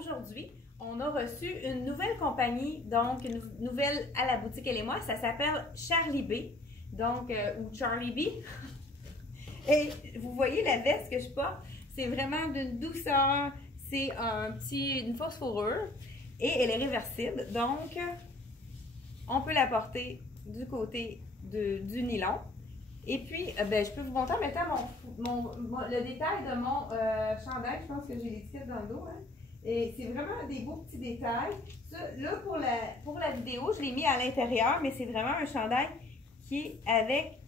aujourd'hui, on a reçu une nouvelle compagnie, donc une nouvelle à la boutique Elle et moi. Ça s'appelle Charlie B, donc, ou Charlie B. Et vous voyez la veste que je porte, c'est vraiment d'une douceur. C'est une fausse fourrure et elle est réversible. Donc, on peut la porter du côté du nylon. Et puis, je peux vous montrer en mettant le détail de mon chandail. Je pense que j'ai l'étiquette dans le dos. Hein? Et c'est vraiment des beaux petits détails. Ça, là, pour la vidéo, je l'ai mis à l'intérieur, mais c'est vraiment un chandail qui est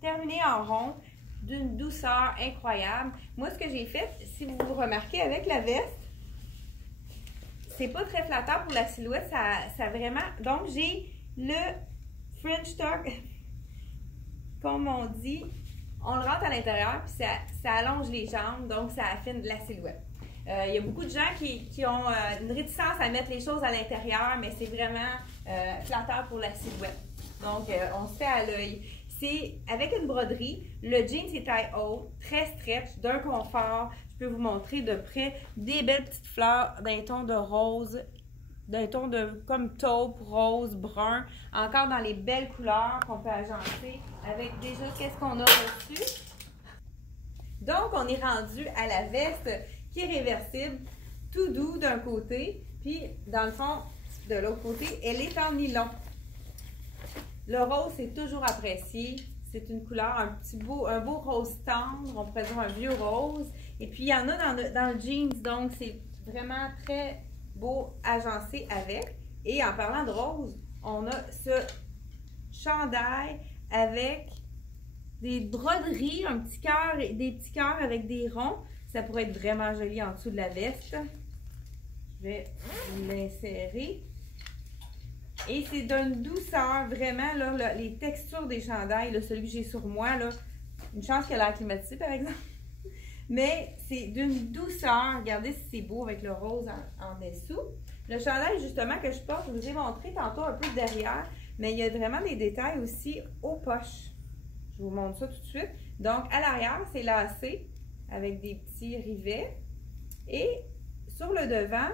terminé en rond, d'une douceur incroyable. Moi, ce que j'ai fait, si vous remarquez avec la veste, c'est pas très flatteur pour la silhouette. Ça vraiment... Donc, j'ai le French tuck, comme on dit. On le rentre à l'intérieur, puis ça allonge les jambes, donc ça affine la silhouette. Il y a beaucoup de gens qui ont une réticence à mettre les choses à l'intérieur, mais c'est vraiment flatteur pour la silhouette. Donc, on se fait à l'œil. C'est avec une broderie. Le jean, c'est taille haute, très stretch, d'un confort. Je peux vous montrer de près des belles petites fleurs d'un ton de rose, d'un ton de comme taupe, rose, brun. Encore dans les belles couleurs qu'on peut agencer avec déjà qu'est-ce qu'on a reçu. Donc, on est rendu à la veste qui est réversible, tout doux d'un côté, puis dans le fond, de l'autre côté, elle est en nylon. Le rose, c'est toujours apprécié. C'est une couleur, un beau rose tendre, on pourrait dire un vieux rose. Et puis, il y en a dans le jeans, donc c'est vraiment très beau agencé avec. Et en parlant de rose, on a ce chandail avec des broderies, des petits cœurs avec des ronds. Ça pourrait être vraiment joli en dessous de la veste. Je vais l'insérer. Et c'est d'une douceur, vraiment, là, les textures des chandails, là, celui que j'ai sur moi, là, une chance qu'il a l'air climatisé, par exemple. Mais c'est d'une douceur. Regardez si c'est beau avec le rose en dessous. Le chandail, justement, que je porte, je vous ai montré tantôt un peu derrière, mais il y a vraiment des détails aussi aux poches. Je vous montre ça tout de suite. Donc, à l'arrière, c'est lacé avec des petits rivets. Et sur le devant,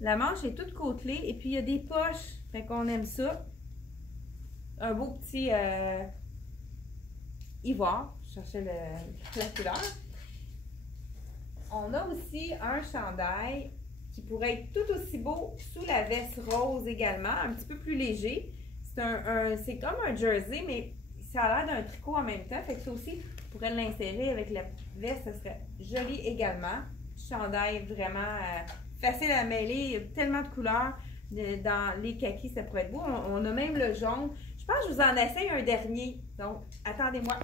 la manche est toute côtelée et puis il y a des poches. Fait qu'on aime ça. Un beau petit ivoire. Je cherchais la couleur. On a aussi un chandail qui pourrait être tout aussi beau sous la veste rose également, un petit peu plus léger. C'est comme un jersey, mais ça a l'air d'un tricot en même temps. Fait que ça aussi, on pourrait l'insérer avec la veste, ça serait joli également. Chandail vraiment facile à mêler, il y a tellement de couleurs. Dans les kakis, ça pourrait être beau. On a même le jaune. Je pense que je vous en essaye un dernier. Donc, attendez-moi.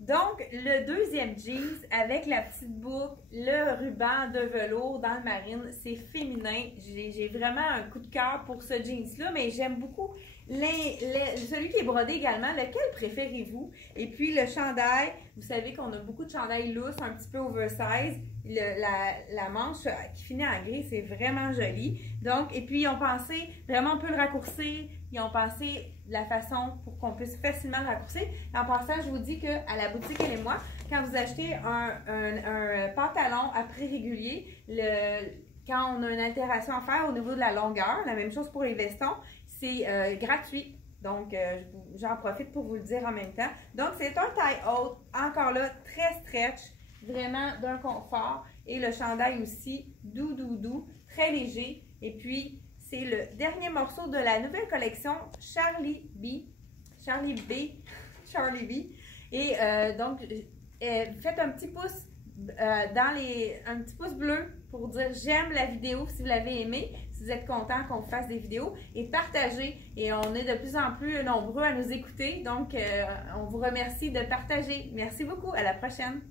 Donc, le deuxième jeans avec la petite boucle, le ruban de velours dans le marine, c'est féminin. J'ai vraiment un coup de cœur pour ce jeans-là, mais j'aime beaucoup celui qui est brodé également. Lequel préférez-vous? Et puis, le chandail, vous savez qu'on a beaucoup de chandails lousses, un petit peu oversize. La manche qui finit en gris, c'est vraiment joli. Donc, et puis, ils ont pensé, vraiment, on peut le raccourcir. Ils ont pensé la façon pour qu'on puisse facilement le raccourcir. En passant, je vous dis qu'à la boutique Elle et moi, quand vous achetez un pantalon à prix régulier, quand on a une altération à faire au niveau de la longueur, la même chose pour les vestons, c'est gratuit. Donc, j'en profite pour vous le dire en même temps. Donc, c'est un taille haute, encore là, très stretch, vraiment d'un confort. Et le chandail aussi, doux, très léger. Et puis, c'est le dernier morceau de la nouvelle collection Charlie B. Et donc, faites un petit pouce un petit pouce bleu pour dire j'aime la vidéo si vous l'avez aimée, si vous êtes content qu'on fasse des vidéos, et partagez. Et on est de plus en plus nombreux à nous écouter, donc on vous remercie de partager. Merci beaucoup, à la prochaine.